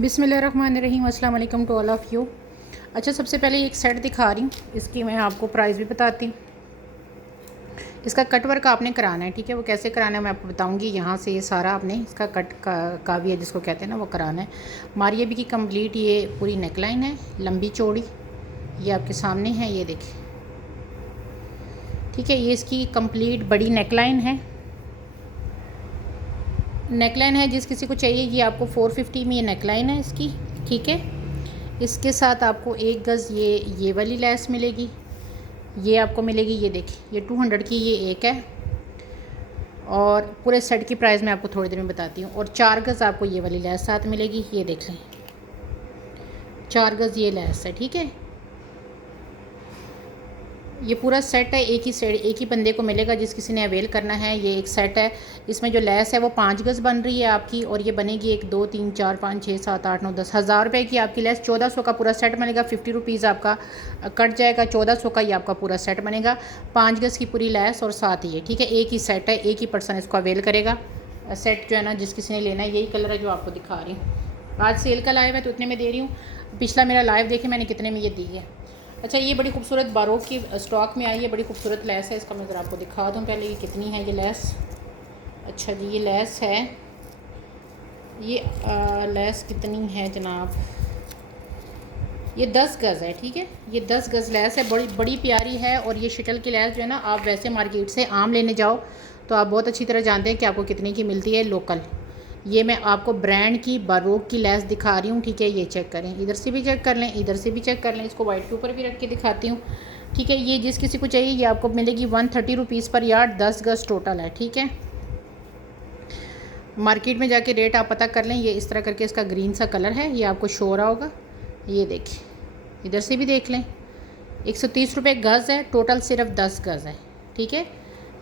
बिस्मिल्लाहिर्रहमानिर्रहीम, अस्सलाम वालेकुम टू ऑल ऑफ़ यू। अच्छा, सबसे पहले एक सेट दिखा रही हूँ, इसकी मैं आपको प्राइस भी बताती हूँ। इसका कट वर्क आपने कराना है, ठीक है। वो कैसे कराना है मैं आपको बताऊँगी। यहाँ से ये सारा आपने इसका कट काविया जिसको कहते हैं ना, वो कराना है। मारिया बी की कंप्लीट ये पूरी नेकलाइन है, लंबी चौड़ी, ये आपके सामने है, ये देखिए, ठीक है। ये इसकी कंप्लीट बड़ी नेकलाइन है। जिस किसी को चाहिए, ये आपको 450 में ये नेकलाइन है इसकी, ठीक है। इसके साथ आपको 1 गज़ ये वाली लेस मिलेगी, ये आपको मिलेगी, ये देखिए, ये 200 की ये एक है। और पूरे सेट की प्राइस मैं आपको थोड़ी देर में बताती हूँ। और 4 गज़ आपको ये वाली लेस साथ मिलेगी, ये देख लें, 4 गज़ ये लेस है, ठीक है। ये पूरा सेट है, एक ही बंदे को मिलेगा जिस किसी ने अवेल करना है। ये एक सेट है, इसमें जो लेस है वो 5 गज़ बन रही है आपकी, और ये बनेगी 1 2 3 4 5 6 7 8 9 10 हज़ार रुपये की आपकी लेस। 1400 का पूरा सेट बनेगा। 50 रुपीज़ आपका कट जाएगा, 1400 का ये आपका पूरा सेट बनेगा। 5 गज़ की पूरी लेस और साथ ही है, ठीक है। एक ही सेट है, एक ही पर्सन इसको अवेल करेगा। सेट जो है ना, जिस किसी ने लेना है, यही कलर है जो आपको दिखा रही हूँ। आज सेल का लाइव है तो उतने में दे रही हूँ। पिछला मेरा लाइव देखे मैंने कितने में ये दी है। अच्छा, ये बड़ी खूबसूरत बारोक की स्टॉक में आई है, बड़ी खूबसूरत लेस है। इसका मैं ज़रा आपको दिखा दूँ पहले ये कितनी है ये लेस। अच्छा जी, ये लेस है, ये लेस कितनी है जनाब, ये 10 गज़ है, ठीक है। ये 10 गज़ लेस है, बड़ी बड़ी प्यारी है। और ये शटल की लेस जो है ना, आप वैसे मार्केट से आम लेने जाओ तो आप बहुत अच्छी तरह जानते हैं कि आपको कितने की मिलती है लोकल। ये मैं आपको ब्रांड की बारोक की लेस दिखा रही हूँ, ठीक है। ये चेक करें, इधर से भी चेक कर लें, इधर से भी चेक कर लें। इसको वाइट के ऊपर भी रख के दिखाती हूँ, ठीक है। ये जिस किसी को चाहिए ये आपको मिलेगी 130 रुपीज़ पर यार्ड, 10 गज़ टोटल है, ठीक है। मार्केट में जाके रेट आप पता कर लें। ये इस तरह करके इसका ग्रीन सा कलर है, ये आपको शो हो रहा होगा, ये देखिए, इधर से भी देख लें। 130 रुपये गज़ है, टोटल सिर्फ 10 गज़ है, ठीक है।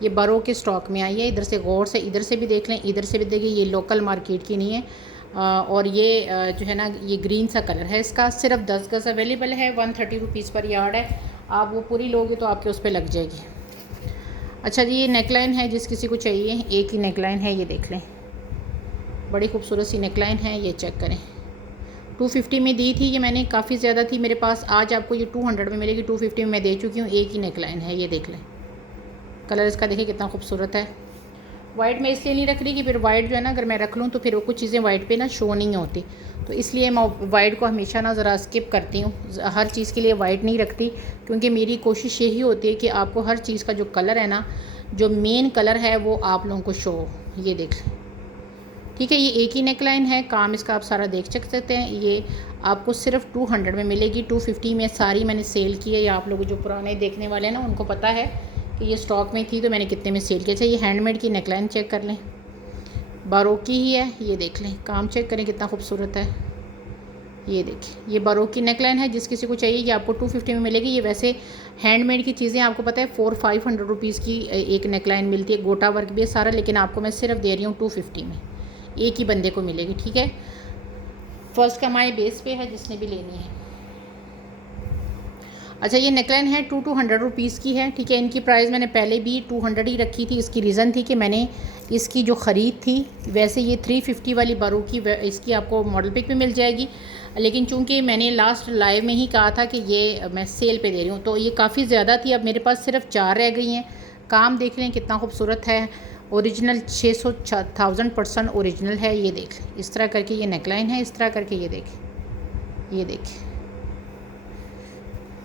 ये बारो के स्टॉक में आई है। इधर से गौर से इधर से भी देख लें, इधर से भी देखिए, ये लोकल मार्केट की नहीं है। और ये जो है ना, ये ग्रीन सा कलर है इसका, सिर्फ 10 गज़ अवेलेबल है। 130 रुपीज़ पर यार्ड है। आप वो पूरी लोगे तो आपके उस पर लग जाएगी। अच्छा जी, ये नेकलाइन है, जिस किसी को चाहिए एक ही नेकलाइन है, ये देख लें, बड़ी खूबसूरत सी नेकलाइन है, ये चेक करें। 250 में दी थी ये मैंने, काफ़ी ज़्यादा थी मेरे पास। आज आपको ये 200 में मिलेगी, 250 में मैं दे चुकी हूँ। एक ही नेकलाइन है, ये देख लें, कलर इसका देखिए कितना खूबसूरत है। वाइट में इसलिए नहीं रख रही कि फिर वाइट जो है ना, अगर मैं रख लूँ तो फिर वो कुछ चीज़ें वाइट पे ना शो नहीं होती, तो इसलिए मैं वाइट को हमेशा ना ज़रा स्किप करती हूँ। हर चीज़ के लिए वाइट नहीं रखती, क्योंकि मेरी कोशिश यही होती है कि आपको हर चीज़ का जो कलर है ना, जो मेन कलर है वो आप लोगों को शो हो। ये देख लें, ठीक है। ये एक ही नेकलाइन है, काम इसका आप सारा देख सकते हैं। ये आपको सिर्फ 200 में मिलेगी। 250 में सारी मैंने सेल की है। या आप लोग जो पुराने देखने वाले हैं ना, उनको पता है कि ये स्टॉक में थी तो मैंने कितने में सेल किया। अच्छा, ये हैंडमेड की नेकलाइन चेक कर लें, बारोक की ही है, ये देख लें, काम चेक करें कितना खूबसूरत है। ये देखिए, ये बारोक की नेकलाइन है, जिस किसी को चाहिए ये आपको 250 में मिलेगी। ये वैसे हैंडमेड की चीज़ें आपको पता है 400-500 रुपीज़ की एक नेकलाइन मिलती है, गोटा वर्क भी है सारा, लेकिन आपको मैं सिर्फ दे रही हूँ 250 में, एक ही बंदे को मिलेगी, ठीक है। फर्स्ट कमाई बेस पे है जिसने भी लेनी है। अच्छा, ये नेकलाइन है 200 रुपीज़ की है, ठीक है। इनकी प्राइस मैंने पहले भी 200 ही रखी थी। इसकी रीज़न थी कि मैंने इसकी जो ख़रीद थी, वैसे ये 350 वाली बारू की इसकी आपको मॉडल पिक भी मिल जाएगी, लेकिन चूंकि मैंने लास्ट लाइव में ही कहा था कि ये मैं सेल पे दे रही हूँ, तो ये काफ़ी ज़्यादा थी। अब मेरे पास सिर्फ 4 रह गई हैं। काम देख लें कितना खूबसूरत है, ओरिजिनल 1000% ओरिजिनल है। ये देख, इस तरह करके ये नेकलाइन है, इस तरह करके ये देखें, ये देखिए,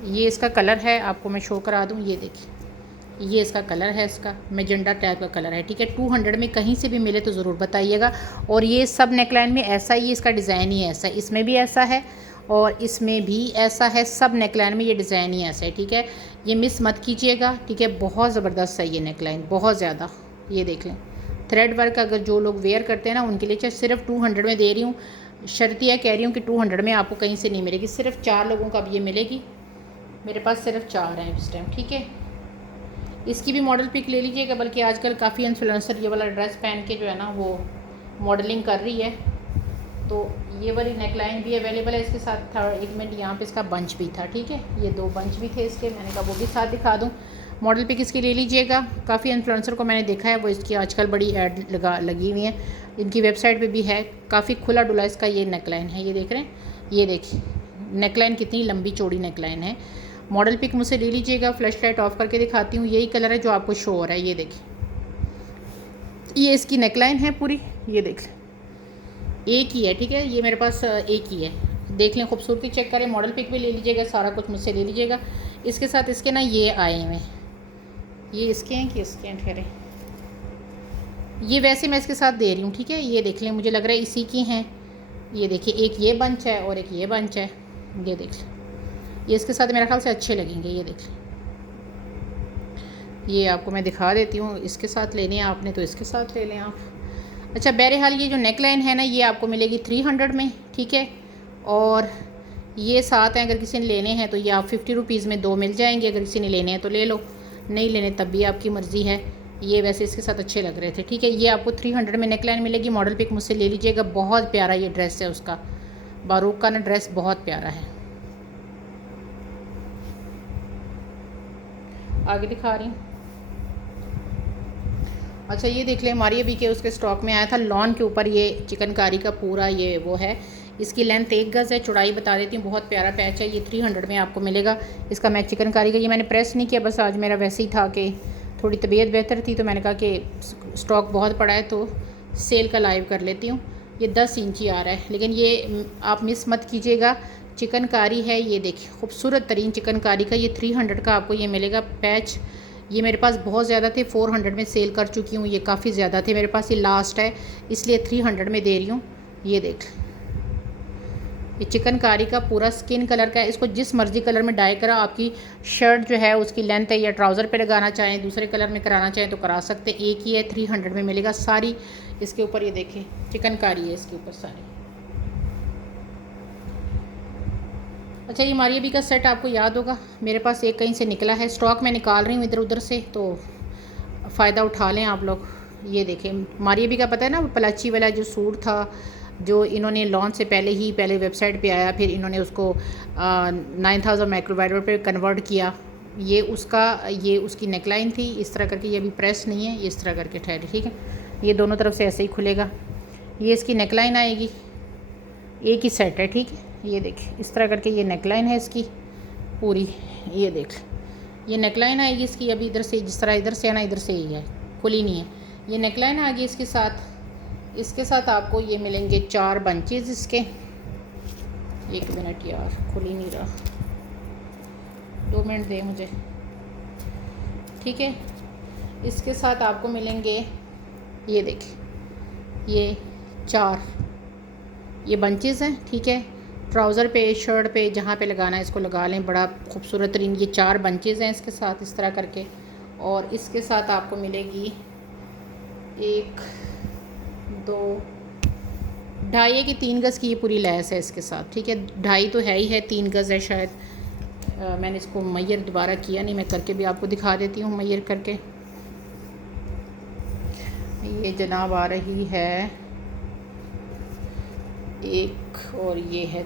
ये इसका कलर है, आपको मैं शो करा दूँ, ये देखिए, ये इसका कलर है, इसका मैजेंडा टाइप का कलर है, ठीक है। 200 में कहीं से भी मिले तो ज़रूर बताइएगा। और ये सब नेकलाइन में ऐसा ही, इसका डिज़ाइन ही ऐसा है, इसमें भी ऐसा है और इसमें भी ऐसा है। सब नेकलाइन में ये डिज़ाइन ही ऐसा है, ठीक है। ये मिस मत कीजिएगा, ठीक है। बहुत ज़बरदस्त है ये नेकलाइन, बहुत ज़्यादा। ये देख लें, थ्रेड वर्क अगर जो लोग वेयर करते हैं ना, उनके लिए सिर्फ 200 में दे रही हूँ। शर्तिया कह रही हूँ कि 200 में आपको कहीं से नहीं मिलेगी। सिर्फ 4 लोगों को अब ये मिलेगी, मेरे पास सिर्फ 4 हैं इस टाइम, ठीक है। इसकी भी मॉडल पिक ले लीजिएगा, बल्कि आजकल काफ़ी इन्फ्लुएंसर ये वाला ड्रेस पहन के जो है ना वो मॉडलिंग कर रही है, तो ये वाली नेकलाइन भी अवेलेबल है। इसके साथ था 1 मिनट, यहाँ पे इसका बंच भी था, ठीक है। ये 2 बंच भी थे इसके, मैंने कहा वो भी साथ दिखा दूँ। मॉडल पिक इसकी ले लीजिएगा। काफ़ी इन्फ्लुएंसर को मैंने देखा है वो इसकी आजकल बड़ी ऐड लगी हुई हैं, इनकी वेबसाइट पे भी है। काफ़ी खुला डुला इसका ये नेकलाइन है, ये देख रहे हैं, ये देखिए नेकलाइन कितनी लंबी चौड़ी नेकलाइन है। मॉडल पिक मुझसे ले लीजिएगा। फ्लैश लाइट ऑफ करके दिखाती हूँ, यही कलर है जो आपको शो हो रहा है, ये देखिए ये इसकी नेकलाइन है पूरी, ये देख लें एक ही है, ठीक है, ये मेरे पास एक ही है। देख लें, खूबसूरती चेक करें, मॉडल पिक भी ले लीजिएगा, सारा कुछ मुझसे ले लीजिएगा। इसके साथ इसके ना ये आए हुए, ये इसके हैं कि इसके हैं, ठहरे, ये वैसे मैं इसके साथ दे रही हूँ, ठीक है। ये देख लें, मुझे लग रहा है इसी की हैं। ये देखिए एक ये बंच है और एक ये बंच है, ये देख लें, ये इसके साथ मेरे ख्याल से अच्छे लगेंगे। ये देख लें, ये आपको मैं दिखा देती हूँ, इसके साथ लेने हैं आपने तो इसके साथ ले लें आप। अच्छा, बहरहाल ये जो नेकलाइन है ना ये आपको मिलेगी 300 में, ठीक है। और ये साथ हैं, अगर किसी ने लेने हैं तो ये आप 50 रुपीज़ में 2 मिल जाएंगे। अगर किसी ने लेने हैं तो ले लो, नहीं लेने तब भी आपकी मर्ज़ी है। ये वैसे इसके साथ अच्छे लग रहे थे, ठीक है। ये आपको 300 में नेकलाइन मिलेगी। मॉडल पिक मुझसे ले लीजिएगा। बहुत प्यारा ये ड्रेस है उसका, बारूक का ना ड्रेस बहुत प्यारा है। आगे दिखा रही हूँ। अच्छा, ये देख लें, हमारी अभी के उसके स्टॉक में आया था लॉन के ऊपर, ये चिकनकारी का पूरा ये वो है। इसकी लेंथ 1 गज़ है, चौड़ाई बता देती हूँ, बहुत प्यारा पैच है। ये 300 में आपको मिलेगा। इसका मैच चिकनकारी का, ये मैंने प्रेस नहीं किया, बस आज मेरा वैसे ही था कि थोड़ी तबीयत बेहतर थी तो मैंने कहा कि स्टॉक बहुत पड़ा है तो सेल का लाइव कर लेती हूँ। ये 10 इंची आ रहा है, लेकिन ये आप मिस मत कीजिएगा, चिकनकारी है। ये देखिए खूबसूरत तरीन चिकनकारी का, ये 300 का आपको ये मिलेगा पैच। ये मेरे पास बहुत ज़्यादा थे, 400 में सेल कर चुकी हूँ, ये काफ़ी ज़्यादा थे मेरे पास, ये लास्ट है इसलिए 300 में दे रही हूँ। ये देख, ये चिकनकारी का पूरा स्किन कलर का है। इसको जिस मर्ज़ी कलर में डाई करा, आपकी शर्ट जो है उसकी लेंथ है या ट्राउज़र पे लगाना चाहें, दूसरे कलर में कराना चाहें तो करा सकते हैं। एक ही है, 300 में मिलेगा। सारी इसके ऊपर ये देखें चिकनकारी है इसके ऊपर सारी। अच्छा, ये मारिया बी का सेट आपको याद होगा, मेरे पास एक कहीं से निकला है, स्टॉक मैं निकाल रही हूँ इधर उधर से, तो फ़ायदा उठा लें आप लोग। ये देखें मारिया बी का, पता है ना पलाची वाला जो सूट था जो इन्होंने लॉन्च से पहले वेबसाइट पे आया, फिर इन्होंने उसको 9000 माइक्रोवाइडर पे कन्वर्ट किया। ये उसकी नेकलाइन थी इस तरह करके, ये अभी प्रेस नहीं है, ये इस तरह करके ठहरे, ठीक है। ये दोनों तरफ से ऐसे ही खुलेगा, ये इसकी नेकलाइन आएगी, एक ही सेट है, ठीक है। ये देखिए इस तरह करके ये नेकलाइन है इसकी पूरी, ये देख ये नेकलाइन आएगी इसकी। अभी इधर से जिस तरह इधर से है ना, इधर से ही है, खुली नहीं है। ये नेकलाइन आ गई इसके साथ आपको ये मिलेंगे 4 बंचेज इसके। 1 मिनट यार, खुल ही नहीं रहा, 2 मिनट दे मुझे, ठीक है। इसके साथ आपको मिलेंगे, ये देखिए ये 4 ये बंचेस हैं, ठीक है। ट्राउज़र पे, शर्ट पे, जहाँ पे लगाना है इसको लगा लें, बड़ा खूबसूरत तरीन ये 4 बंचेस हैं इसके साथ इस तरह करके। और इसके साथ आपको मिलेगी 1 2 ढाई की 3 गज़ की ये पूरी लैस है इसके साथ, ठीक है। 2.5 तो है ही है, 3 गज़ है शायद। मैंने इसको मैयर दोबारा किया नहीं, मैं करके भी आपको दिखा देती हूँ मैयर करके। ये जनाब आ रही है 1 और ये है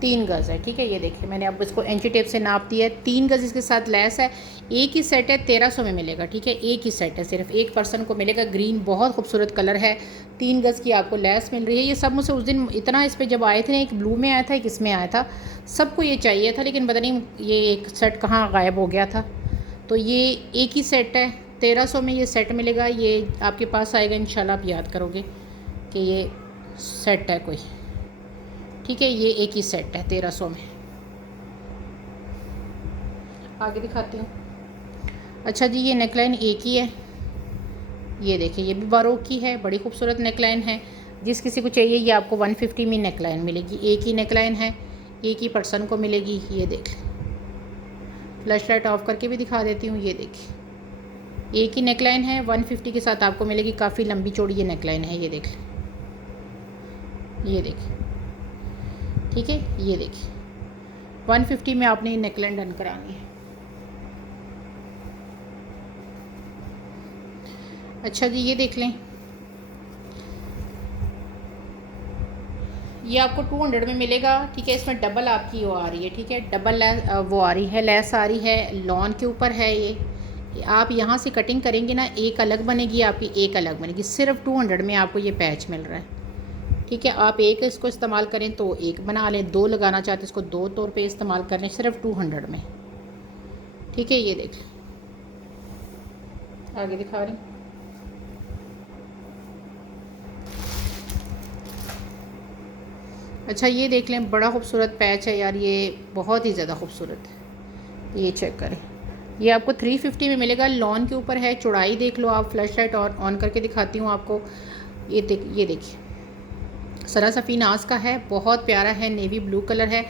3 गज़ है, ठीक है। ये देखिए मैंने अब इसको इंची टेप से नाप दिया है, 3 गज़ इसके साथ लैस है। एक ही सेट है, 1300 में मिलेगा, ठीक है। एक ही सेट है, सिर्फ एक पर्सन को मिलेगा। ग्रीन बहुत खूबसूरत कलर है, 3 गज़ की आपको लैस मिल रही है। ये सब मुझसे उस दिन इतना इस पर जब आए थे, एक ब्लू में आया था, एक इसमें आया था, सबको ये चाहिए था, लेकिन पता नहीं ये एक सेट कहाँ गायब हो गया था। तो ये एक ही सेट है, 1300 में ये सेट मिलेगा। ये आपके पास आएगा इंशाल्लाह, आप याद करोगे कि ये सेट है कोई, ठीक है। ये एक ही सेट है 1300 में। आगे दिखाती हूँ। अच्छा जी, ये नेकलाइन एक ही है, ये देखिए ये भी बारोक की है, बड़ी खूबसूरत नेकलाइन है। जिस किसी को चाहिए ये आपको 150 में नेकलाइन मिलेगी। एक ही नेकलाइन है, एक ही पर्सन को मिलेगी। ये देख लें, फ्लैश लाइट ऑफ करके भी दिखा देती हूँ। ये देखिए एक ही नेकलाइन है, 150 के साथ आपको मिलेगी। काफ़ी लंबी चौड़ी ये नेकलाइन है, ये देख लें, ये देखिए, ठीक है। ये देखिए 150 में आपने नेकलाइन डन करानी है। अच्छा जी, ये देख लें, ये आपको 200 में मिलेगा, ठीक है। इसमें डबल आपकी वो आ रही है, ठीक है, डबल लेस वो आ रही है, लेस आ रही है, लॉन के ऊपर है ये आप यहाँ से कटिंग करेंगे ना, एक अलग बनेगी आपकी, एक अलग बनेगी। सिर्फ 200 में आपको ये पैच मिल रहा है, ठीक है। आप एक इसको इस्तेमाल करें तो एक बना लें, दो लगाना चाहते इसको दो तौर पे इस्तेमाल कर लें, सिर्फ 200 में, ठीक है। ये देख आगे दिखा रही हूँ। अच्छा ये देख लें, बड़ा खूबसूरत पैच है यार, ये बहुत ही ज़्यादा खूबसूरत है। ये चेक करें, ये आपको 350 में मिलेगा, लॉन के ऊपर है। चौड़ाई देख लो आप, फ्लैश लाइट ऑन करके दिखाती हूँ आपको। ये देखिए सरा सफ़ी नाज का है, बहुत प्यारा है, नेवी ब्लू कलर है।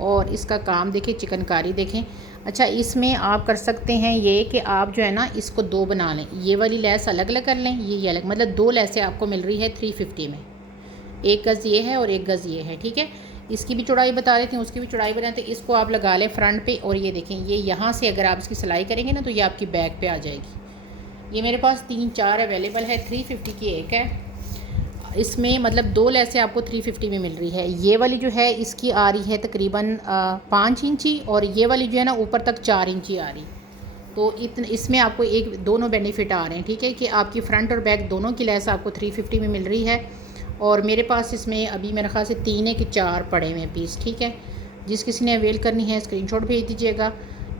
और इसका काम देखें, चिकनकारी देखें। अच्छा इसमें आप कर सकते हैं ये कि आप जो है ना इसको दो बना लें, ये वाली लैस अलग अलग कर लें, ये अलग, मतलब दो लैसें आपको मिल रही है 350 में। एक गज़ ये है और एक गज़ ये है, ठीक है। इसकी भी चौड़ाई बता देती हूँ, उसकी भी चौड़ाई बता देते हैं। इसको आप लगा लें फ्रंट पे, और ये देखें ये यहाँ से अगर आप इसकी सिलाई करेंगे ना तो ये आपकी बैक पे आ जाएगी। ये मेरे पास 3-4 अवेलेबल है, 350 की एक है। इसमें मतलब दो लैसें आपको 350 में मिल रही है। ये वाली जो है इसकी आ रही है तकरीबन 5 इंची, और ये वाली जो है ना ऊपर तक 4 इंची आ रही। तो इसमें आपको एक दोनों बेनिफिट आ रहे हैं, ठीक है, कि आपकी फ़्रंट और बैक दोनों की लैस आपको 350 में मिल रही है। और मेरे पास इसमें अभी मेरे ख्याल से 3 है कि 4 पड़े हुए पीस, ठीक है। जिस किसी ने अवेल करनी है स्क्रीनशॉट भेज दीजिएगा।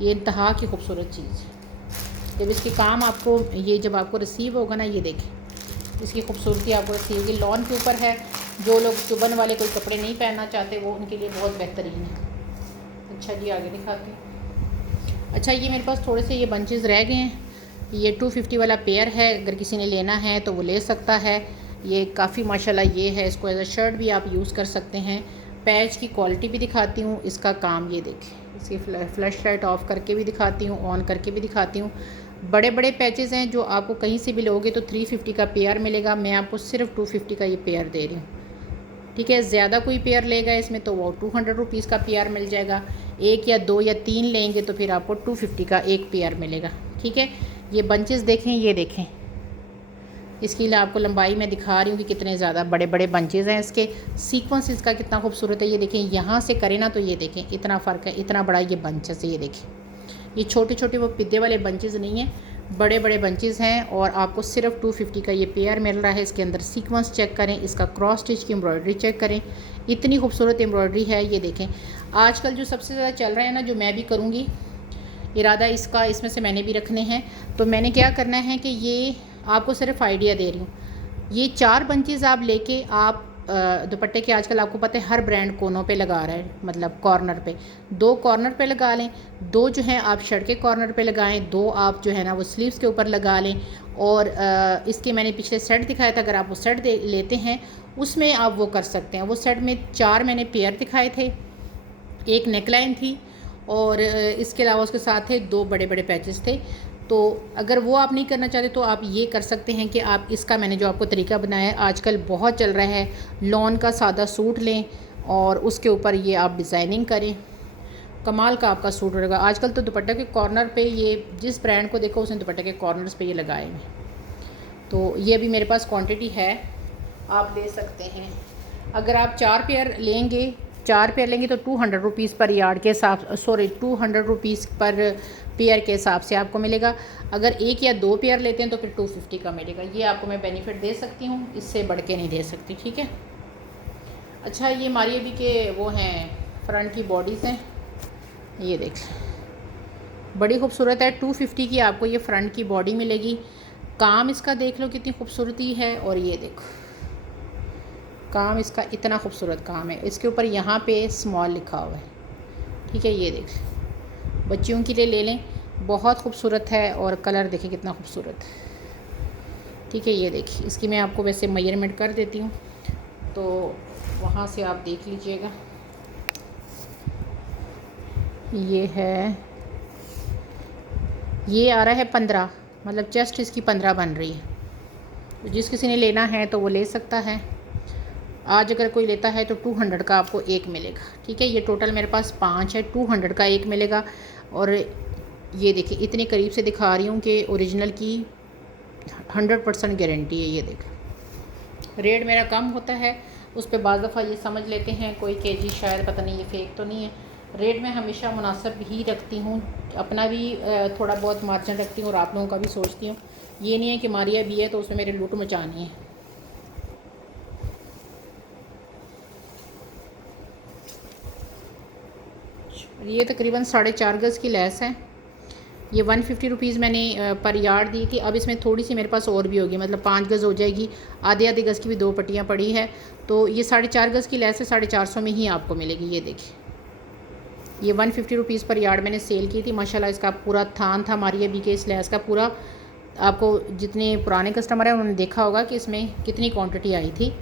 ये इंतहा की खूबसूरत चीज़ है। जब इसकी काम आपको ये जब आपको रिसीव होगा ना, ये देखें इसकी खूबसूरती आपको रिसीव होगी। लॉन के ऊपर है, जो लोग चुभन वाले कोई कपड़े नहीं पहनना चाहते वो उनके लिए बहुत बेहतरीन है। अच्छा जी आगे दिखाती हूँ। अच्छा ये मेरे पास थोड़े से ये बंचेस रह गए हैं। ये 250 वाला पेयर है, अगर किसी ने लेना है तो वो ले सकता है। ये काफ़ी माशाल्लाह ये है, इसको एज अ शर्ट भी आप यूज़ कर सकते हैं। पैच की क्वालिटी भी दिखाती हूँ, इसका काम ये देखें, इसकी फ्लैश लाइट ऑफ करके भी दिखाती हूँ, ऑन करके भी दिखाती हूँ। बड़े बड़े पैचेस हैं जो आपको कहीं से भी लोगे तो 350 का पेयर मिलेगा, मैं आपको सिर्फ 250 का ये पेयर दे रही हूँ, ठीक है। ज़्यादा कोई पेयर लेगा इसमें तो वो 200 रुपीज़ का पेयर मिल जाएगा। एक या दो या तीन लेंगे तो फिर आपको 250 का एक पेयर मिलेगा, ठीक है। ये बंचेस देखें, ये देखें, इसकी आपको लंबाई मैं दिखा रही हूँ कि कितने ज़्यादा बड़े बड़े बंचेज़ हैं। इसके सीक्वेंस इसका कितना खूबसूरत है, ये देखें। यहाँ से करें ना तो ये देखें इतना फ़र्क है, इतना बड़ा ये बंचेस है। ये देखें, ये छोटे छोटे वो पिद्दे वाले बंचेज़ नहीं हैं, बड़े बड़े बंचेज़ हैं। और आपको सिर्फ 250 का ये पेयर मिल रहा है। इसके अंदर सीक्वेंस चेक करें, इसका क्रॉस स्टिच की एम्ब्रॉयडरी चेक करें, इतनी खूबसूरत एम्ब्रॉयडरी है। ये देखें, आजकल जो सबसे ज़्यादा चल रहा है ना, जो मैं भी करूँगी, इरादा इसका इसमें से मैंने भी रखने हैं। तो मैंने क्या करना है कि ये आपको सिर्फ आइडिया दे रही हूँ। ये 4 बंचेस आप लेके आप दुपट्टे के आजकल आपको पता है हर ब्रांड कोनों पे लगा रहा है, मतलब कॉर्नर पे। 2 कॉर्नर पे लगा लें, 2 जो हैं आप शर्ट के कॉर्नर पे लगाएं, 2 आप जो है ना वो स्लीव्स के ऊपर लगा लें। और इसके मैंने पिछले सेट दिखाया था, अगर आप वो सेट लेते हैं उसमें आप वो कर सकते हैं। वो सेट में 4 मैंने पेयर दिखाए थे, एक नेकलाइन थी, और इसके अलावा उसके साथ थे 2 बड़े बड़े पैचेस थे। तो अगर वो आप नहीं करना चाहते तो आप ये कर सकते हैं कि आप इसका मैंने जो आपको तरीका बनाया है, आजकल बहुत चल रहा है, लॉन का सादा सूट लें और उसके ऊपर ये आप डिज़ाइनिंग करें, कमाल का आपका सूट रहेगा। आजकल तो दुपट्टे के कॉर्नर पे ये जिस ब्रांड को देखो उसने दुपट्टे के कॉर्नर्स पे ये लगाए हैं। तो ये अभी मेरे पास क्वांटिटी है, आप ले सकते हैं। अगर आप 4 पेयर लेंगे तो 200 रुपीज़ पर यार्ड के हिसाब 200 रुपीज़ पर पेयर के हिसाब से आपको मिलेगा। अगर 1 या 2 पेयर लेते हैं तो फिर 250 का मिलेगा। ये आपको मैं बेनिफिट दे सकती हूँ, इससे बढ़ के नहीं दे सकती, ठीक है। अच्छा ये मारिए भी के वो हैं फ्रंट की बॉडीज़ हैं, ये देख बड़ी खूबसूरत है। 250 की आपको ये फ्रंट की बॉडी मिलेगी। काम इसका देख लो कितनी खूबसूरती है, और ये देखो काम इसका इतना खूबसूरत काम है। इसके ऊपर यहाँ पे स्मॉल लिखा हुआ है, ठीक है। ये देख बच्चियों के लिए ले लें, बहुत खूबसूरत है। और कलर देखिए कितना खूबसूरत है, ठीक है। ये देखिए, इसकी मैं आपको वैसे मेजरमेंट कर देती हूँ तो वहाँ से आप देख लीजिएगा। ये है, ये आ रहा है 15, मतलब चेस्ट इसकी 15 बन रही है। तो जिस किसी ने लेना है तो वो ले सकता है। आज अगर कोई लेता है तो 200 का आपको एक मिलेगा, ठीक है। ये टोटल मेरे पास 5 है, 200 का एक मिलेगा। और ये देखिए इतने करीब से दिखा रही हूँ कि ओरिजिनल की 100% गारंटी है। ये देख, रेट मेरा कम होता है, उस पर बाज़ दफ़ा ये समझ लेते हैं कोई केजी शायद पता नहीं ये फ़ेक तो नहीं है। रेट मैं हमेशा मुनासिब ही रखती हूँ, अपना भी थोड़ा बहुत मार्जिन रखती हूँ और आप लोगों का भी सोचती हूँ। ये नहीं है कि मारिया भी है तो उसमें मेरे लूट मचानी है। ये तकरीबन 4.5 गज़ की लेस है। ये 150 रुपीज़ मैंने पर यार्ड दी थी। अब इसमें थोड़ी सी मेरे पास और भी होगी, मतलब 5 गज़ हो जाएगी। आधे आधे गज़ की भी 2 पट्टियाँ पड़ी है, तो ये 4.5 गज़ की लेस है, 450 में ही आपको मिलेगी। ये देखिए, ये 150 रुपीज़ पर यार्ड मैंने सेल की थी। माशाल्लाह इसका पूरा थान था मारिया बी के इस लेस का पूरा। आपको जितने पुराने कस्टमर हैं उन्होंने देखा होगा कि इसमें कितनी क्वांटिटी आई थी।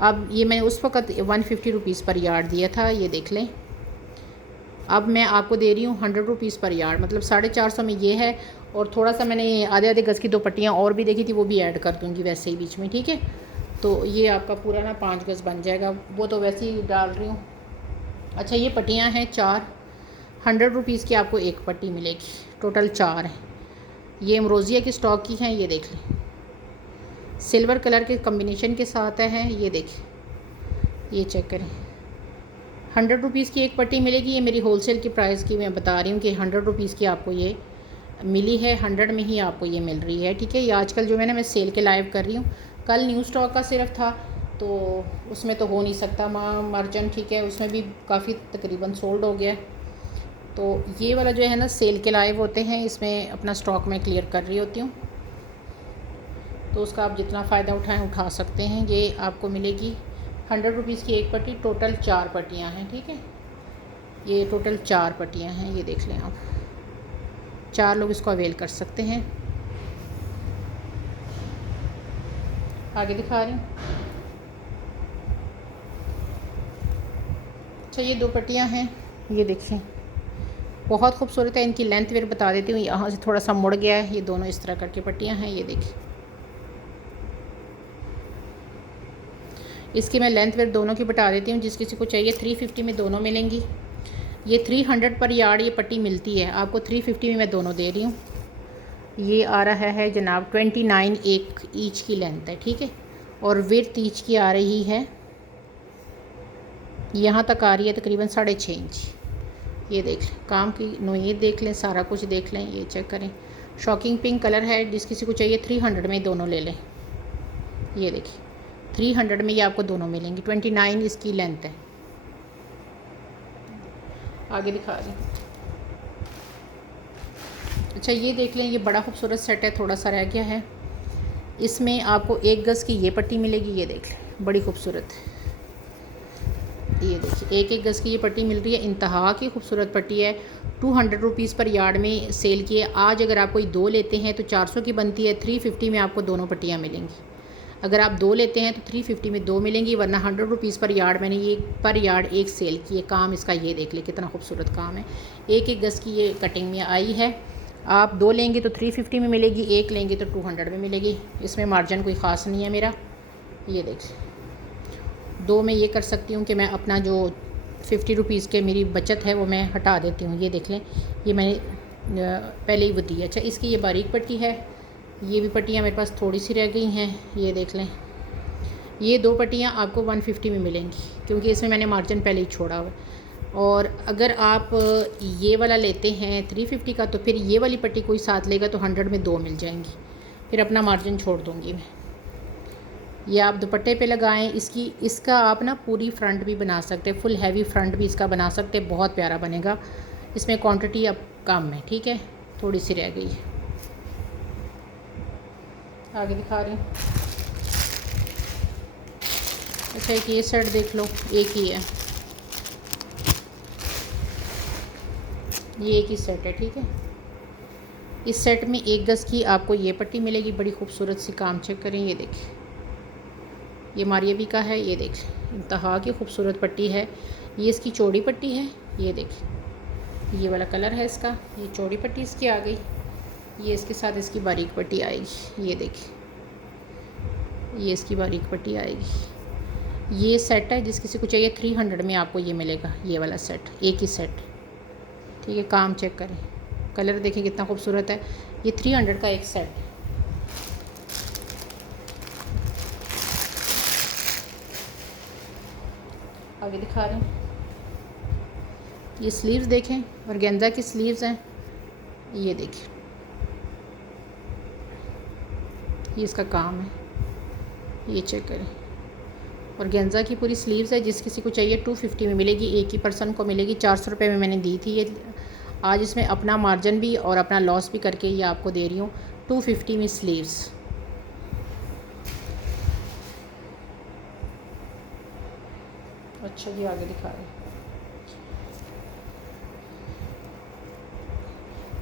अब ये मैंने उस वक़्त 150 रुपीज़ पर यार्ड दिया था, ये देख लें। अब मैं आपको दे रही हूँ 100 रुपीज़ पर यार्ड, मतलब 450 में ये है। और थोड़ा सा मैंने आधे आधे गज़ की 2 पट्टियाँ और भी देखी थी, वो भी ऐड कर दूँगी वैसे ही बीच में, ठीक है। तो ये आपका पूरा ना 5 गज़ बन जाएगा, वो तो वैसे ही डाल रही हूँ। अच्छा, ये पट्टियाँ हैं 4, 100 रुपीज़ की आपको एक पट्टी मिलेगी, टोटल 4 है। ये अमरोज़िया की स्टॉक की हैं, ये देख लें, सिल्वर कलर के कम्बिनेशन के साथ है। ये देखिए, ये चेक करें, 100 रुपीज़ की एक पट्टी मिलेगी। ये मेरी होलसेल की प्राइस की मैं बता रही हूँ कि 100 रुपीज़ की आपको ये मिली है, 100 में ही आपको ये मिल रही है, ठीक है। ये आजकल जो है ना मैं सेल के लाइव कर रही हूँ। कल न्यू स्टॉक का सिर्फ था तो उसमें तो हो नहीं सकता मार्जिन, ठीक है, उसमें भी काफ़ी तकरीबन सोल्ड हो गया। तो ये वाला जो है ना सेल के लाइव होते हैं, इसमें अपना स्टॉक मैं क्लियर कर रही होती हूँ, तो उसका आप जितना फ़ायदा उठाएँ उठा सकते हैं। ये आपको मिलेगी 100 रुपीज़ की एक पट्टी, टोटल 4 पट्टियाँ हैं, ठीक है। ये टोटल 4 पट्टियाँ हैं, ये देख लें आप, 4 लोग इसको अवेल कर सकते हैं। आगे दिखा रही हूँ। अच्छा, ये 2 पट्टियाँ हैं, ये देखिए, बहुत खूबसूरत है। इनकी लेंथ वेयर बता देती हूँ, यहाँ से थोड़ा सा मुड़ गया है। ये दोनों इस तरह करके पट्टियाँ हैं, ये देखिए। इसकी मैं लेंथ वेयर दोनों की बता देती हूँ, जिस किसी को चाहिए 350 में दोनों मिलेंगी। ये 300 पर यार्ड ये पट्टी मिलती है आपको, 350 में मैं दोनों दे रही हूँ। ये आ रहा है जनाब 29 एक ईच की लेंथ है, ठीक है। और विड्थ ईच की आ रही है, यहाँ तक आ रही है तकरीबन 6.5 इंच। ये देख लें, काम की नोयत देख लें, सारा कुछ देख लें, ये चेक करें। शॉकिंग पिंक कलर है, जिस किसी को चाहिए 300 में दोनों ले लें। ये देखिए, 300 में ये आपको दोनों मिलेंगी, 29 इसकी लेंथ है। आगे दिखा रही हूँ। अच्छा, ये देख लें, ये बड़ा खूबसूरत सेट है, थोड़ा सा रह गया है। इसमें आपको 1 गज़ की ये पट्टी मिलेगी, ये देख लें, बड़ी खूबसूरत है। ये देखिए, 1 गज़ की ये पट्टी मिल रही है, इंतहा की खूबसूरत पट्टी है। 200 रुपीज़ पर यार्ड में सेल की है। आज अगर आप कोई 2 लेते हैं तो 400 की बनती है, 350 में आपको दोनों पट्टियाँ मिलेंगी। अगर आप 2 लेते हैं तो 350 में 2 मिलेंगी, वरना 100 रुपीज़ पर यार्ड मैंने ये पर यार्ड एक सेल की है। काम इसका ये देख ले, कितना खूबसूरत काम है। 1 गज़ की ये कटिंग में आई है। आप 2 लेंगे तो 350 में मिलेगी, 1 लेंगे तो 200 में मिलेगी। इसमें मार्जिन कोई ख़ास नहीं है मेरा। ये देख, 2 में ये कर सकती हूँ कि मैं अपना जो 50 रुपीज़ के मेरी बचत है वो मैं हटा देती हूँ। ये देख लें, ये मैंने पहले ही वो दी। अच्छा, इसकी ये बारीक पट्टी है। ये भी पट्टियाँ मेरे पास थोड़ी सी रह गई हैं, ये देख लें। ये 2 पट्टियाँ आपको 150 में मिलेंगी, क्योंकि इसमें मैंने मार्जिन पहले ही छोड़ा हुआ। और अगर आप ये वाला लेते हैं 350 का, तो फिर ये वाली पट्टी कोई साथ लेगा तो 100 में 2 मिल जाएंगी, फिर अपना मार्जिन छोड़ दूँगी मैं। ये आप दुपट्टे पे लगाएं। इसका आप ना पूरी फ्रंट भी बना सकते हैं, फुल हैवी फ्रंट भी इसका बना सकते हैं, बहुत प्यारा बनेगा। इसमें क्वांटिटी अब कम है, ठीक है, थोड़ी सी रह गई है। आगे दिखा रही हूँ। अच्छा, एक ये सेट देख लो, एक ही है, ये एक ही सेट है, ठीक है। इस सेट में 1 गज़ की आपको ये पट्टी मिलेगी, बड़ी खूबसूरत सी। काम चेक करें, ये देखिए, ये मारिया बी का है। ये देखिए, इंतहा की खूबसूरत पट्टी है। ये इसकी चौड़ी पट्टी है, ये देखिए, ये वाला कलर है इसका। ये चौड़ी पट्टी इसकी आ गई, ये इसके साथ इसकी बारीक पट्टी आएगी। ये देखिए, ये इसकी बारीक पट्टी आएगी। ये सेट है, जिस किसी को चाहिए 300 में आपको ये मिलेगा, ये वाला सेट, एक ही सेट, ठीक है। काम चेक करें, कलर देखें कितना खूबसूरत है। ये 300 का एक सेट है। आगे दिखा रहे हैं। ये स्लीव्स देखें, ऑर्गेन्जा की स्लीव्स हैं, ये देखिए, ये इसका काम है, ये चेक करें। ऑर्गेन्जा की पूरी स्लीव्स है, जिस किसी को चाहिए 250 में मिलेगी, एक ही पर्सन को मिलेगी। 400 रुपये में मैंने दी थी ये। आज इसमें अपना मार्जिन भी और अपना लॉस भी करके ये आपको दे रही हूँ 250 में स्लीव्स। अच्छा जी, आगे दिखा रहे हैं।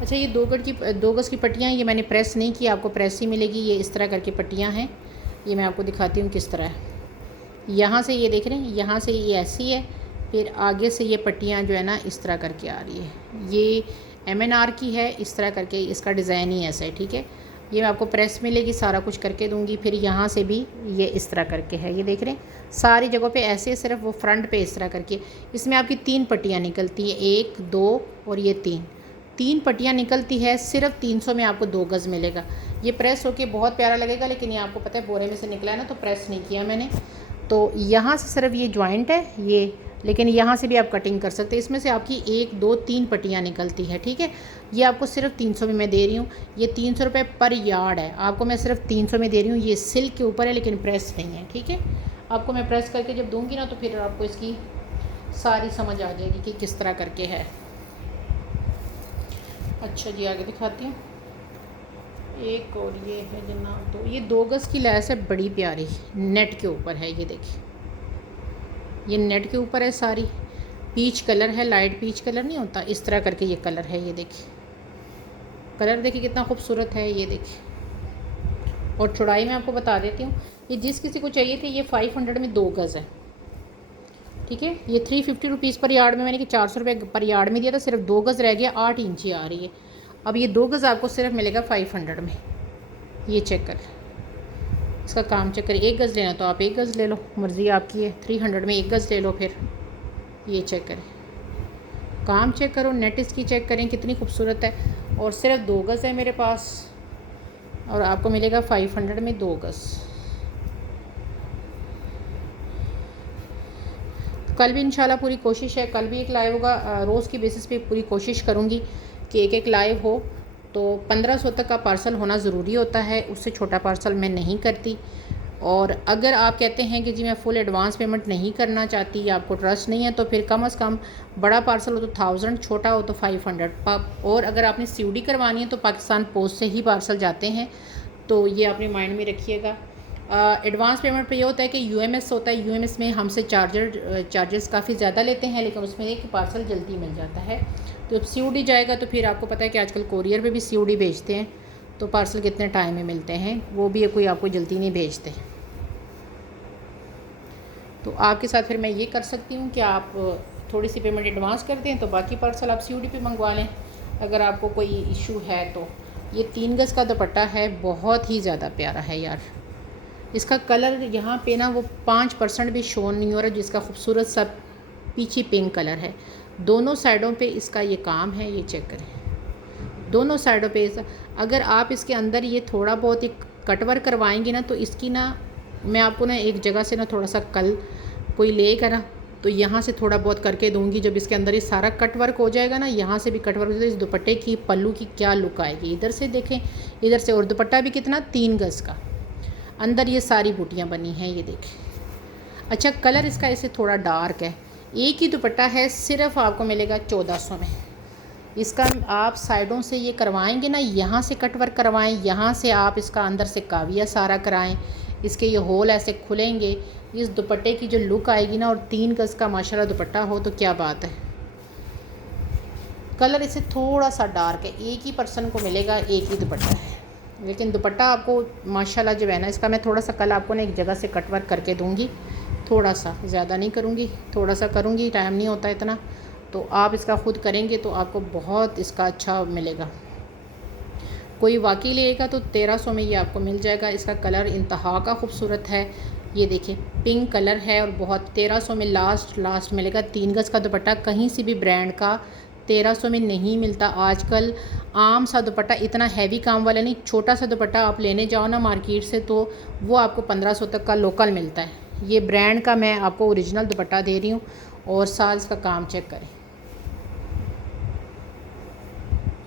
अच्छा, ये 2 गज की पट्टियाँ, ये मैंने प्रेस नहीं की, आपको प्रेस ही मिलेगी। ये इस तरह करके पट्टियाँ हैं, ये मैं आपको दिखाती हूँ किस तरह है। यहाँ से ये देख रहे हैं, यहाँ से ये ऐसी है, फिर आगे से ये पट्टियाँ जो है ना इस तरह करके आ रही है। ये MNR की है, इस तरह करके इसका डिज़ाइन ही ऐसा है, ठीक है। ये मैं आपको प्रेस मिलेगी, सारा कुछ करके दूंगी। फिर यहाँ से भी ये इस तरह करके है, ये देख रहे हैं, सारी जगहों पे ऐसे, सिर्फ वो फ्रंट पे इस तरह करके। इसमें आपकी 3 पट्टियाँ निकलती हैं, 1 2 और ये 3 पट्टियाँ निकलती है। सिर्फ 300 में आपको 2 गज़ मिलेगा। ये प्रेस होके बहुत प्यारा लगेगा, लेकिन ये आपको पता है बोरे में से निकला है ना, तो प्रेस नहीं किया मैंने। तो यहाँ से सिर्फ ये जॉइंट है ये, लेकिन यहाँ से भी आप कटिंग कर सकते हैं। इसमें से आपकी 1 2 3 पट्टियाँ निकलती है, ठीक है। ये आपको सिर्फ 300 में मैं दे रही हूँ। ये 300 रुपये पर यार्ड है, आपको मैं सिर्फ 300 में दे रही हूँ। ये सिल्क के ऊपर है, लेकिन प्रेस नहीं है, ठीक है। आपको मैं प्रेस करके जब दूँगी ना, तो फिर आपको इसकी सारी समझ आ जाएगी कि किस तरह करके है। अच्छा जी, आगे दिखाती हूँ। एक और ये है जनाब, तो ये 2 गज़ की लैस है, बड़ी प्यारी, नेट के ऊपर है। ये देखिए, ये नेट के ऊपर है सारी। पीच कलर है, लाइट पीच कलर नहीं होता, इस तरह करके ये कलर है। ये देखिए, कलर देखिए कितना खूबसूरत है, ये देखिए। और चौड़ाई मैं आपको बता देती हूँ, ये जिस किसी को चाहिए थे, ये 500 में 2 गज़ है, ठीक है। ये 350 रुपीज़ पर यार्ड में मैंने कि 400 रुपये पर यार्ड में दिया था, सिर्फ 2 गज़ रह गया, 8 इंची आ रही है। अब ये 2 गज़ आपको सिर्फ मिलेगा 500 में। ये चेक कर, इसका काम चेक करें। 1 गज़ लेना तो आप 1 गज़ ले लो, मर्ज़ी आपकी है। 300 में 1 गज़ ले लो। फिर ये चेक करें, काम चेक करो, नेट इसकी चेक करें कितनी खूबसूरत है। और सिर्फ 2 गज़ है मेरे पास, और आपको मिलेगा 500 में 2 गज़। कल भी इंशाल्लाह पूरी कोशिश है, कल भी एक लाइव होगा। रोज़ की बेसिस पे पूरी कोशिश करूँगी कि एक लाइव हो। तो 1500 तक का पार्सल होना ज़रूरी होता है, उससे छोटा पार्सल मैं नहीं करती। और अगर आप कहते हैं कि जी मैं फ़ुल एडवांस पेमेंट नहीं करना चाहती या आपको ट्रस्ट नहीं है, तो फिर कम से कम बड़ा पार्सल हो तो 1000, छोटा हो तो 500। और अगर आपने COD करवानी है तो पाकिस्तान पोस्ट से ही पार्सल जाते हैं, तो ये अपने माइंड में रखिएगा। एडवांस पेमेंट पे ये होता है कि UMS होता है, UMS में हमसे चार्जेस काफ़ी ज़्यादा लेते हैं, लेकिन उसमें एक पार्सल जल्दी मिल जाता है। तो जब COD जाएगा तो फिर आपको पता है कि आजकल कोरियर पे भी COD भेजते हैं, तो पार्सल कितने टाइम में मिलते हैं, वो भी कोई आपको जल्दी नहीं भेजते। तो आपके साथ फिर मैं ये कर सकती हूँ कि आप थोड़ी सी पेमेंट एडवांस कर दें, तो बाकी पार्सल आप COD पे मंगवा लें अगर आपको कोई इशू है तो। ये 3 गज़ का दुपट्टा है, बहुत ही ज़्यादा प्यारा है यार। इसका कलर यहाँ पे ना वो 5% भी शो नहीं हो रहा, जिसका खूबसूरत सा पीछे पिंक कलर है। दोनों साइडों पे इसका ये काम है, ये चेक करें, दोनों साइडों पे। अगर आप इसके अंदर ये थोड़ा बहुत एक कटवर्क करवाएंगे ना, तो इसकी ना मैं आपको ना एक जगह से ना थोड़ा सा कल कोई लेगा ना, तो यहाँ से थोड़ा बहुत करके दूंगी। जब इसके अंदर ये सारा कटवर्क हो जाएगा ना, यहाँ से भी कटवर्क हो जाएगा, इस दुपट्टे की पल्लू की क्या लुक आएगी। इधर से देखें, इधर से, और दुपट्टा भी कितना 3 गज़ का, अंदर ये सारी बूटियाँ बनी हैं, ये देखें। अच्छा, कलर इसका ऐसे थोड़ा डार्क है। एक ही दुपट्टा है, सिर्फ आपको मिलेगा 1400 में। इसका आप साइडों से ये करवाएंगे ना, यहाँ से कटवर्क करवाएं, यहाँ से आप इसका अंदर से काविया सारा कराएं, इसके ये होल ऐसे खुलेंगे, इस दुपट्टे की जो लुक आएगी ना। और 3 गज़ का माशाल्लाह दुपट्टा हो तो क्या बात है। कलर इसे थोड़ा सा डार्क है, एक ही पर्सन को मिलेगा, एक ही दुपट्टा है, लेकिन दुपट्टा आपको माशाल्लाह जो है ना, इसका मैं थोड़ा सा कल आपको ना एक जगह से कटवर्क करके दूँगी, थोड़ा सा, ज़्यादा नहीं करूँगी, थोड़ा सा करूँगी, टाइम नहीं होता इतना। तो आप इसका ख़ुद करेंगे तो आपको बहुत इसका अच्छा मिलेगा। कोई वाकई लेगा तो 1300 में ये आपको मिल जाएगा। इसका कलर इंतहा का खूबसूरत है, ये देखिए पिंक कलर है, और बहुत 1300 में लास्ट मिलेगा। 3 गज़ का दुपट्टा कहीं से भी ब्रांड का 1300 में नहीं मिलता। आजकल आम सा दुपट्टा, इतना हैवी काम वाला नहीं, छोटा सा दुपट्टा आप लेने जाओ ना मार्केट से, तो वो आपको 1500 तक का लोकल मिलता है। ये ब्रांड का मैं आपको ओरिजिनल दुपट्टा दे रही हूँ और साथ इसका काम चेक करें।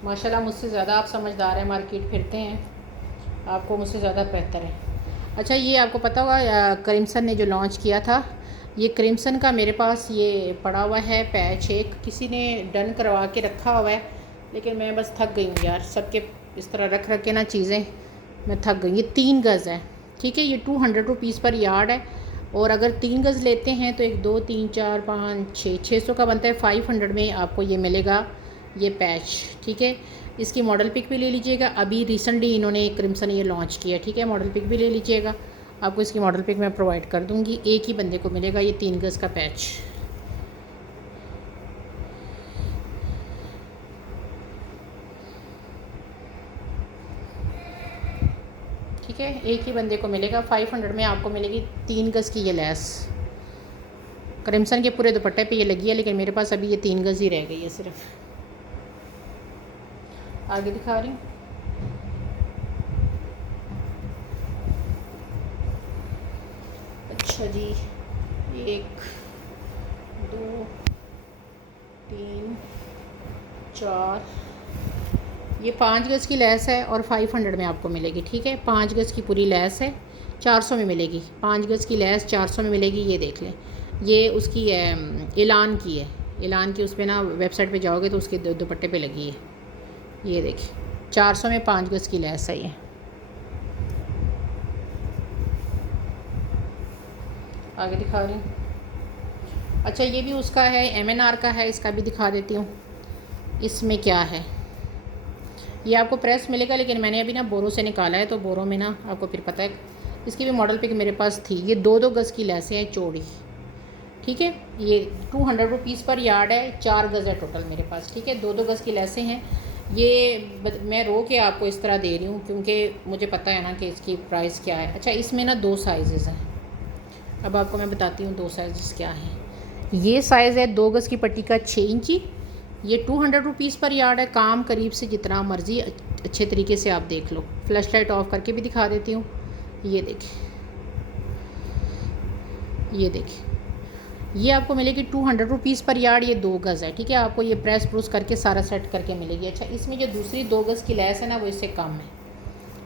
माशाल्लाह मुझसे ज़्यादा आप समझदार हैं, मार्केट फिरते हैं, आपको मुझसे ज़्यादा बेहतर है। अच्छा, ये आपको पता होगा क्रिम्सन ने जो लॉन्च किया था, ये क्रिम्सन का मेरे पास ये पड़ा हुआ है पैच, एक किसी ने डन करवा के रखा हुआ है, लेकिन मैं बस थक गई हूँ यार, सबके इस तरह रख रख के ना चीज़ें, मैं थक गई। ये 3 गज़ है, ठीक है, ये 200 रुपीज़ पर यार्ड है, और अगर 3 गज़ लेते हैं तो 1 2 3 4 5 6 600 का बनता है। 500 में आपको ये मिलेगा ये पैच, ठीक है। इसकी मॉडल पिक भी ले लीजिएगा, अभी रिसेंटली इन्होंने क्रिम्सन ये लॉन्च किया, ठीक है, मॉडल पिक भी ले लीजिएगा, आपको इसकी मॉडल पिक मैं प्रोवाइड कर दूँगी। एक ही बंदे को मिलेगा ये 3 गज़ का पैच। ठीक है, एक ही बंदे को मिलेगा। 500 में आपको मिलेगी 3 गज़ की ये लेस। क्रिम्सन के पूरे दुपट्टे पे ये लगी है, लेकिन मेरे पास अभी ये 3 गज़ ही रह गई है सिर्फ। आगे दिखा रही हूँ। अच्छा जी, 1 2 3 4, ये 5 गज़ की लेस है और 500 में आपको मिलेगी, ठीक है। 5 गज़ की पूरी लेस है, 400 में मिलेगी। 5 गज़ की लेस 400 में मिलेगी। ये देख लें, ये उसकी ऐलान की है, ऐलान की, उस पर ना वेबसाइट पे जाओगे तो उसके दुपट्टे पे लगी है। ये देखिए 400 में 5 गज़ की लेस है ये। आगे दिखा रही हूँ। अच्छा, ये भी उसका है, MNR का है, इसका भी दिखा देती हूँ। इसमें क्या है, ये आपको प्रेस मिलेगा, लेकिन मैंने अभी ना बोरों से निकाला है, तो बोरों में ना आपको फिर पता है। इसकी भी मॉडल पिक मेरे पास थी। ये 2 गज़ की लेसें हैं चौड़ी, ठीक है। ये 200 रुपीज़ पर यार्ड है, 4 गज़ है टोटल मेरे पास, ठीक है। 2 गज़ की लेसें हैं। ये मैं रो के आपको इस तरह दे रही हूँ क्योंकि मुझे पता है ना कि इसकी प्राइस क्या है। अच्छा, इसमें ना 2 साइज़ हैं, अब आपको मैं बताती हूँ 2 साइज़ क्या हैं। ये साइज़ है 2 गज़ की पट्टी का 6 इंची। ये 200 रुपीज़ पर यार्ड है। काम करीब से जितना मर्ज़ी अच्छे तरीके से आप देख लो। फ्लैश लाइट ऑफ करके भी दिखा देती हूँ। ये देखिए, ये देखिए, ये आपको मिलेगी 200 रुपीज़ पर यार्ड। ये 2 गज़ है, ठीक है। आपको ये प्रेस प्रूस करके सारा सेट करके मिलेगी। अच्छा, इसमें जो दूसरी 2 गज़ की लेस है ना, वो इससे कम है।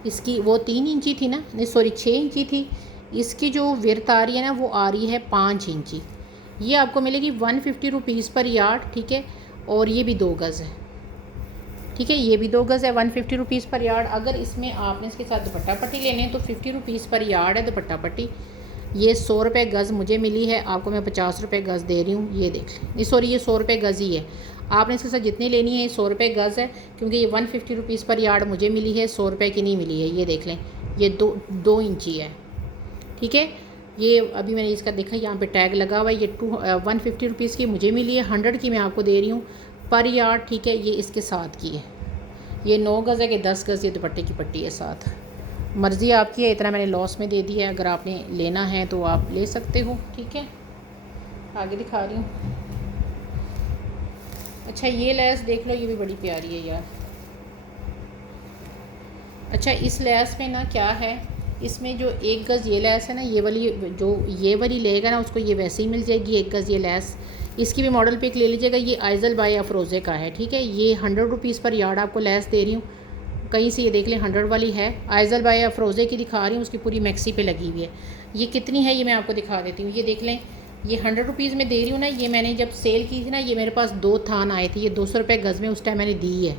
इसकी वो 3 इंची थी ना, नहीं सॉरी 6 इंची थी। इसकी जो विर्थ आ रही है ना, वो आ रही है 5 इंची। ये आपको मिलेगी 150 रुपीज़ पर यार्ड, ठीक है। और ये भी 2 गज़ है, ठीक है। ये भी 2 गज़ है, 150 रुपीज़ पर यार्ड। अगर इसमें आपने इसके साथ दुपट्टा पट्टी लेने हैं तो 50 रुपीज़ पर यार्ड है दुपट्टा पट्टी। ये 100 रुपये गज़ मुझे मिली है, आपको मैं 50 रुपये गज़ दे रही हूँ। ये देख लें, नहीं सॉरी, ये 100 रुपये गज़ ही है। आपने इसके साथ जितनी लेनी है 100 रुपये गज़ है, क्योंकि ये 150 रुपीज़ पर यार्ड मुझे मिली है, 100 रुपये की नहीं मिली है। ये देख लें, ये 2 इंची है, ठीक है। ये अभी मैंने इसका देखा, यहाँ पे टैग लगा हुआ है। ये 150 रुपीज़ की मुझे मिली है, 100 की मैं आपको दे रही हूँ पर यार्ड, ठीक है। ये इसके साथ की है। ये 9 गज़ है कि 10 गज़ ये दुपट्टे की पट्टी है साथ। मर्ज़ी आपकी है, इतना मैंने लॉस में दे दिया है। अगर आपने लेना है तो आप ले सकते हो, ठीक है। आगे दिखा रही हूँ। अच्छा, ये लेस देख लो, ये भी बड़ी प्यारी है यार। अच्छा, इस लेस में ना क्या है, इसमें जो 1 गज़ ये लेस है ना, ये वाली जो ये वाली लेगा ना, उसको ये वैसे ही मिल जाएगी 1 गज़ ये लेस। इसकी भी मॉडल पिक ले लीजिएगा। ये आइजल बाय अफरोज़े का है, ठीक है। ये 100 रुपीज़ पर यार्ड आपको लेस दे रही हूँ। कहीं से ये देख लें 100 वाली है। आइजल बाय अफरोज़े की दिखा रही हूँ, उसकी पूरी मैक्सी पे लगी हुई है। ये कितनी है ये मैं आपको दिखा देती हूँ। ये देख लें, ये 100 रुपीज़ में दे रही हूँ ना। ये मैंने जब सेल की थी ना, ये मेरे पास 2 थान आए थे। ये 200 रुपये गज़ में उस टाइम मैंने दी है,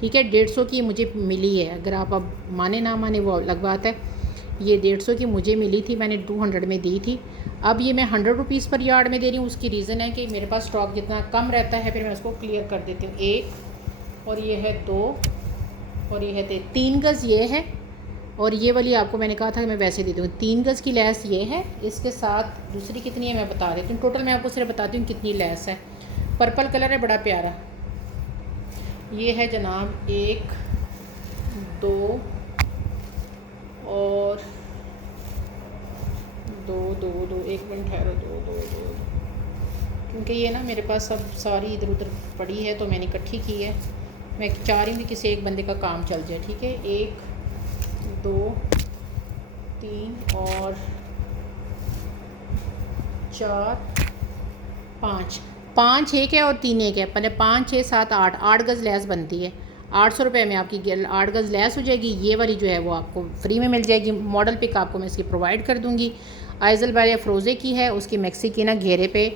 ठीक है। 150 की मुझे मिली है। अगर आप अब माने ना माने वो अलग बात है। ये 150 की मुझे मिली थी, मैंने 200 में दी थी। अब ये मैं 100 रुपीज़ पर यार्ड में दे रही हूँ। उसकी रीज़न है कि मेरे पास स्टॉक जितना कम रहता है, फिर मैं उसको क्लियर कर देती हूँ। 1 और ये है 2 और ये है 3 गज़ ये है। और ये वाली आपको मैंने कहा था कि मैं वैसे दे दूँ। 3 गज़ की लेस ये है, इसके साथ दूसरी कितनी है मैं बता देती हूँ। टोटल मैं आपको सिर्फ बताती हूँ कितनी लेस है। पर्पल कलर है, बड़ा प्यारा। ये है जनाब 1 2 और 2 1 मिनट ठहरो, 2 क्योंकि ये ना मेरे पास सब सारी इधर उधर पड़ी है, तो मैंने इकट्ठी की है। मैं चाह रही हूँ कि किसी एक बंदे का काम चल जाए, ठीक है। 1 2 3 और 4 5 5 एक है और 3 एक है, पहले 5 6 7 8 8 गज़ लैस बनती है। 800 रुपये में आपकी 8 गज़ लैस हो जाएगी। ये वाली जो है वो आपको फ्री में मिल जाएगी। मॉडल पिक आपको मैं इसकी प्रोवाइड कर दूँगी। आइजल बाय अफरोज़े की है, उसकी मैक्सी की ना घेरे पे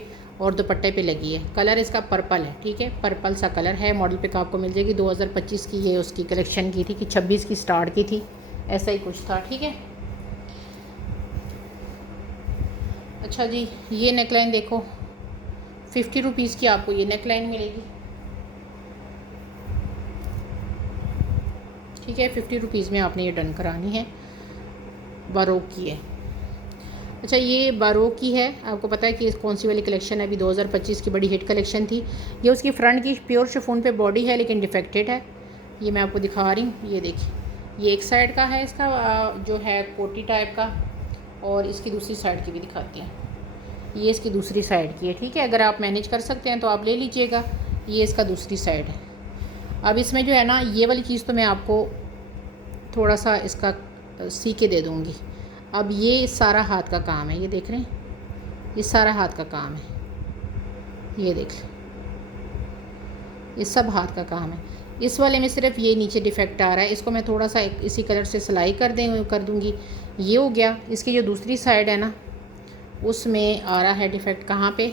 और दुपट्टे पे लगी है। कलर इसका पर्पल है, ठीक है, पर्पल सा कलर है। मॉडल पिक आपको मिल जाएगी। 2025 की ये उसकी कलेक्शन की थी कि 26 की स्टार्ट की थी, ऐसा ही कुछ था, ठीक है। अच्छा जी, ये नेकलाइन देखो, 50 रुपीज़ की आपको ये नेकलाइन मिलेगी, ठीक है। 50 रुपीज़ में आपने ये डन करानी है। बारोक की है। अच्छा, ये बारोक की है। आपको पता है कि कौन सी वाली कलेक्शन है, अभी 2025 की बड़ी हिट कलेक्शन थी। ये उसकी फ्रंट की प्योर शिफॉन पे बॉडी है लेकिन डिफेक्टेड है। ये मैं आपको दिखा रही हूँ, ये देखिए, ये एक साइड का है इसका जो है कोटी टाइप का, और इसकी दूसरी साइड की भी दिखाती हैं। ये इसकी दूसरी साइड की है, ठीक है। अगर आप मैनेज कर सकते हैं तो आप ले लीजिएगा। ये इसका दूसरी साइड है। अब इसमें जो है ना, ये वाली चीज़ तो मैं आपको थोड़ा सा इसका सी के दे दूँगी। अब ये सारा हाथ का काम है, ये देख रहे हैं, ये सारा हाथ का काम है, ये देख लें, ये सब हाथ का काम है। इस वाले में सिर्फ ये नीचे डिफेक्ट आ रहा है, इसको मैं थोड़ा सा इसी कलर से सिलाई कर दूँगी। ये हो गया। इसकी जो दूसरी साइड है ना, उसमें आ रहा है डिफेक्ट, कहाँ पे,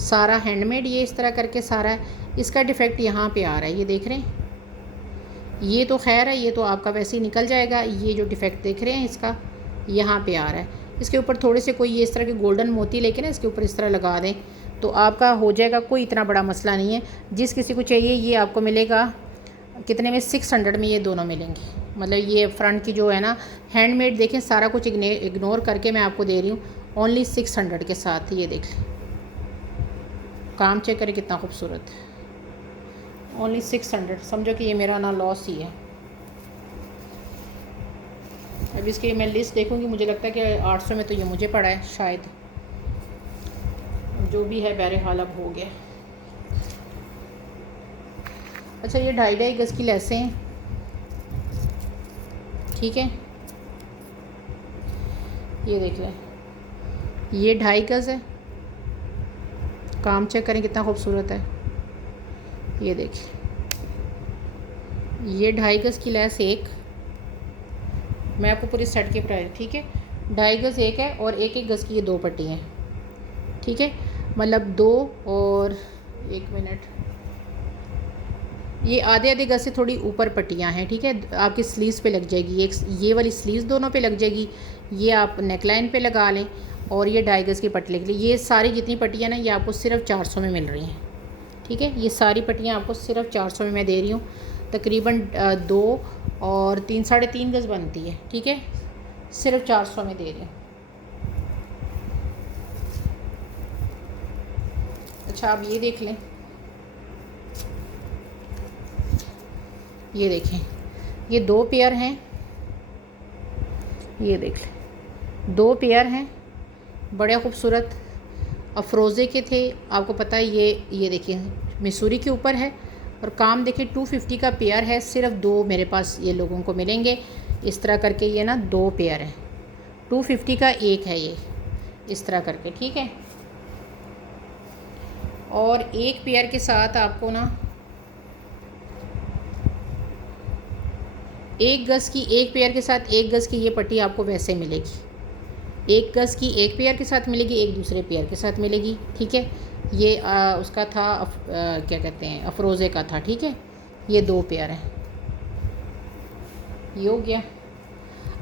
सारा हैंडमेड ये इस तरह करके सारा है, इसका डिफेक्ट यहाँ पे आ रहा है, ये देख रहे हैं। ये तो खैर है, ये तो आपका वैसे ही निकल जाएगा। ये जो डिफेक्ट देख रहे हैं इसका यहाँ पे आ रहा है। इसके ऊपर थोड़े से कोई ये इस तरह के गोल्डन मोती लेके ना इसके ऊपर इस तरह लगा दें तो आपका हो जाएगा। कोई इतना बड़ा मसला नहीं है। जिस किसी को चाहिए ये आपको मिलेगा कितने में, 600 में ये दोनों मिलेंगे। मतलब ये फ्रंट की जो है ना हैंडमेड, देखें सारा कुछ इग्नोर करके मैं आपको दे रही हूँ ओनली 600 के साथ। ये देख लें, काम चेक करें कितना खूबसूरत है, ओनली 600। समझो कि ये मेरा ना लॉस ही है। अब इसकी मैं लिस्ट देखूंगी, मुझे लगता है कि 800 में तो ये मुझे पड़ा है शायद, जो भी है बहरहाल अब हो गया। अच्छा, ये 2.5 गज़ की लेसें हैं, ठीक है। ये देख लें, ये 2.5 गज़ है। काम चेक करें कितना खूबसूरत है। ये देखिए, ये 2.5 गज़ की लेस एक, मैं आपको पूरी सेट की प्राइस, ठीक है। 2.5 गज़ एक है और 1 गज़ की ये 2 पट्टी हैं, ठीक है। मतलब 2 और 1 मिनट, ये आधे गज़ से थोड़ी ऊपर पट्टियाँ हैं, ठीक है। आपकी स्लीव्स पे लग जाएगी, एक ये वाली स्लीव्स दोनों पे लग जाएगी। ये आप नेकलाइन पे लगा लें और ये 2.5 गज़ की पट्टी लग ली। ये सारी जितनी पट्टियाँ ना ये आपको सिर्फ 400 में मिल रही हैं, ठीक है। ये सारी पट्टियाँ आपको सिर्फ 400 में मैं दे रही हूँ। तकरीबन 2 और 3 3.5 गज़ बनती है, ठीक है। सिर्फ 400 में दे रही हूँ। अच्छा, आप ये देख लें, ये देखें, ये 2 पेयर हैं, ये देख लें, 2 पेयर हैं, बड़े खूबसूरत अफरोज़े के थे। आपको पता है ये देखिए मिसूरी के ऊपर है और काम देखिए 250 का पेयर है। सिर्फ 2 मेरे पास ये लोगों को मिलेंगे इस तरह करके। ये ना 2 पेयर हैं, 250 का एक है ये इस तरह करके, ठीक है। और एक पेयर के साथ आपको ना 1 गज़ की, एक पेयर के साथ 1 गज़ की ये पट्टी आपको वैसे मिलेगी। 1 गज़ की एक पेयर के साथ मिलेगी, एक दूसरे पेयर के साथ मिलेगी, ठीक है। ये उसका था क्या कहते हैं, अफरोज़े का था, ठीक है। ये 2 पेयर हैं, ये हो गया।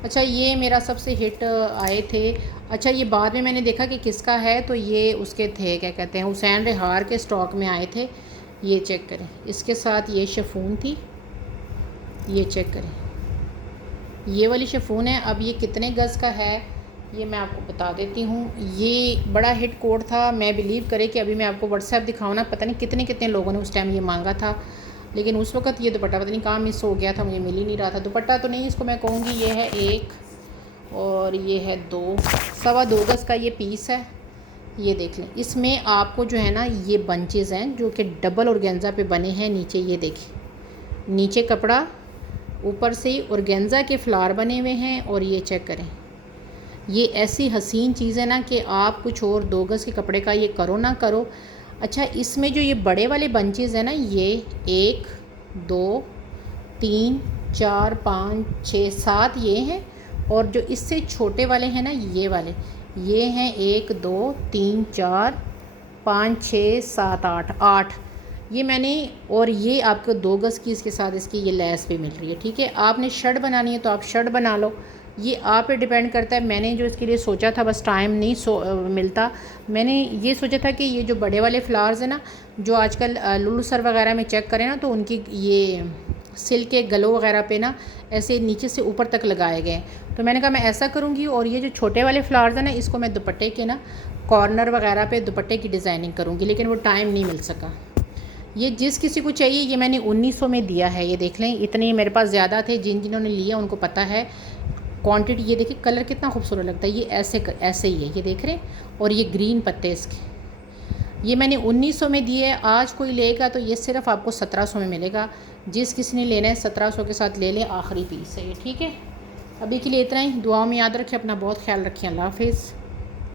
अच्छा, ये मेरा सबसे हिट आए थे। अच्छा, ये बाद में मैंने देखा कि किसका है, तो ये उसके थे, क्या कहते हैं, हुसैन रिहार के स्टॉक में आए थे। ये चेक करें, इसके साथ ये शिफॉन थी, ये चेक करें, ये वाली शिफॉन है। अब ये कितने गज़ का है ये मैं आपको बता देती हूँ। ये बड़ा हिट कोड था, मैं बिलीव करें कि अभी मैं आपको व्हाट्सएप दिखाऊँ ना, पता नहीं कितने कितने लोगों ने उस टाइम ये मांगा था, लेकिन उस वक्त ये दुपट्टा पता नहीं कहाँ मिस हो गया था, मुझे मिल ही नहीं रहा था। दुपट्टा तो नहीं इसको मैं कहूँगी, ये है 1 और ये है 2, 2.25 गज़ का ये पीस है। ये देख लें, इसमें आपको जो है ना ये बंचेज़ हैं जो कि डबल ऑर्गेन्जा पे बने हैं। नीचे ये देखिए, नीचे कपड़ा, ऊपर से ऑर्गेन्जा के फ्लावर बने हुए हैं। और ये चेक करें, ये ऐसी हसीन चीज़ है ना कि आप कुछ और 2 गज़ के कपड़े का ये करो ना करो। अच्छा, इसमें जो ये बड़े वाले बंचेज़ हैं ना, ये 1 2 3 4 5 6 7 ये हैं, और जो इससे छोटे वाले हैं ना, ये वाले, ये हैं 1 2 3 4 5 6 7 8 8 ये मैंने। और ये आपको 2 गज़ की इसके साथ इसकी ये लेस भी मिल रही है। ठीक है, आपने शर्ट बनानी है तो आप शर्ट बना लो, ये आप पे डिपेंड करता है। मैंने जो इसके लिए सोचा था, बस टाइम नहीं मिलता, मैंने ये सोचा था कि ये जो बड़े वाले फ्लावर्स हैं ना, जो आजकल लुलु सर वगैरह में चेक करें ना, तो उनकी ये सिल्क के गलों वगैरह पे ना ऐसे नीचे से ऊपर तक लगाए गए हैं। तो मैंने कहा मैं ऐसा करूँगी, और ये जो छोटे वाले फ्लावर्स हैं ना, इसको मैं दुपट्टे के ना कॉर्नर वगैरह पे दुपट्टे की डिज़ाइनिंग करूँगी, लेकिन वो टाइम नहीं मिल सका। ये जिस किसी को चाहिए, ये मैंने 1900 में दिया है। ये देख लें, इतने मेरे पास ज़्यादा थे, जिन्होंने लिया उनको पता है क्वांटिटी। ये देखिए कलर कितना खूबसूरत लगता है, ये ऐसे ही है, ये देख रहे हैं। और ये ग्रीन पत्ते इसके, ये मैंने 1900 में दिए। आज कोई लेगा तो ये सिर्फ आपको 1700 में मिलेगा। जिस किसी ने लेना है 1700 के साथ ले लें, आखिरी पीस है ये। ठीक है, अभी के लिए इतना ही। दुआओं में याद रखें, अपना बहुत ख्याल रखें। अल्लाह हाफिज़।